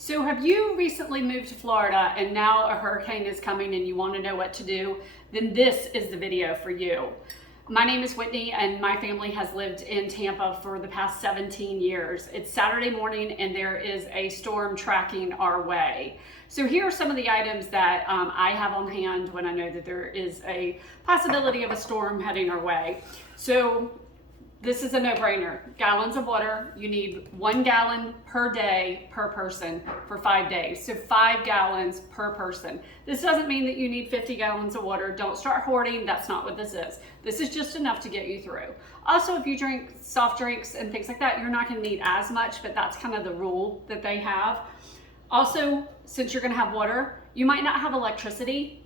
So have you recently moved to Florida and now a hurricane is coming and you want to know what to do? Then this is the video for you. My name is Whitney and my family has lived in Tampa for the past 17 years. It's Saturday morning and there is a storm tracking our way. So here are some of the items that I have on hand when I know that there is a possibility of a storm heading our way. So this is a no-brainer. Gallons of water. You need 1 gallon per day per person for 5 days. So 5 gallons per person. This doesn't mean that you need 50 gallons of water. Don't start hoarding. That's not what this is. This is just enough to get you through. Also, if you drink soft drinks and things like that, you're not going to need as much, but that's kind of the rule that they have. Also, since you're going to have water, you might not have electricity.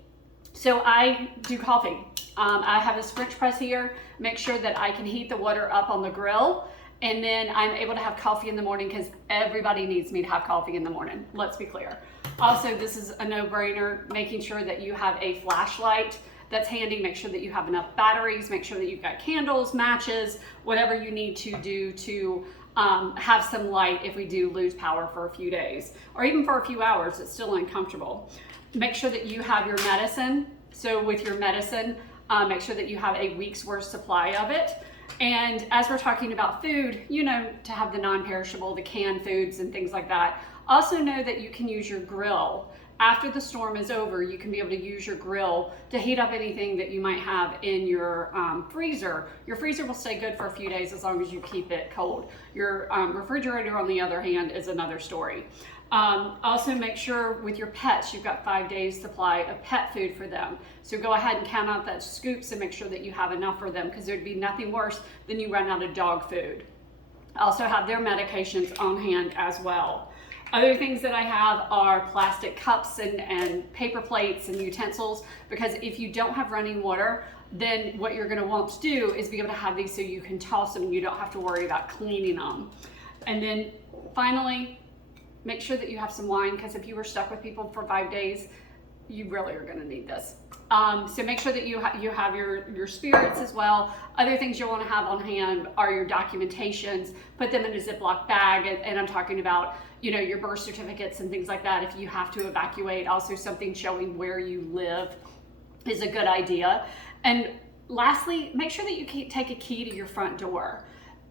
So I do coffee. I have this French press here. Make sure that I can heat the water up on the grill, and then I'm able to have coffee in the morning because everybody needs me to have coffee in the morning. Let's be clear. Also, this is a no-brainer, making sure that you have a flashlight that's handy. Make sure that you have enough batteries. Make sure that you've got candles, matches, whatever you need to do to have some light if we do lose power for a few days or even for a few hours. It's still uncomfortable. Make sure that you have your medicine. So with your medicine, make sure that you have a week's worth supply of it. And as we're talking about food, you know, to have the non-perishable, the canned foods and things like that. Also know that you can use your grill. After the storm is over, you can be able to use your grill to heat up anything that you might have in your freezer. Your freezer will stay good for a few days as long as you keep it cold. Your refrigerator, on the other hand, is another story. Also make sure with your pets, you've got 5 days supply of pet food for them. So go ahead and count out that scoops and make sure that you have enough for them, because there'd be nothing worse than you run out of dog food. Also have their medications on hand as well. Other things that I have are plastic cups and paper plates and utensils, because if you don't have running water, then what you're gonna want to do is be able to have these so you can toss them and you don't have to worry about cleaning them. And then finally, make sure that you have some wine, because if you were stuck with people for 5 days, you really are gonna need this. So make sure that you have your spirits as well. Other things you'll wanna have on hand are your documentations. Put them in a Ziploc bag, and I'm talking about, you know, your birth certificates and things like that if you have to evacuate. Also, something showing where you live is a good idea. And lastly, make sure that you take a key to your front door.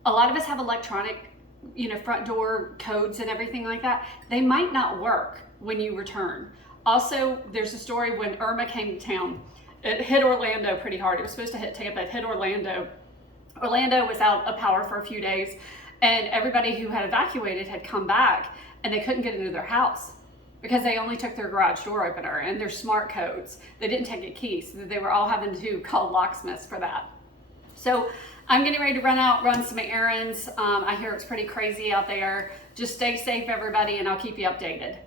A lot of us have electronic, you know, front door codes and everything like that. They might not work when you return. Also, there's a story when Irma came to town. It hit Orlando pretty hard. It was supposed to hit Tampa. It hit Orlando. Orlando was out of power for a few days, and everybody who had evacuated had come back, and they couldn't get into their house because they only took their garage door opener and their smart codes. They didn't take a key, so they were all having to call locksmiths for that. So I'm getting ready to run some errands. I hear it's pretty crazy out there. Just stay safe, everybody, and I'll keep you updated.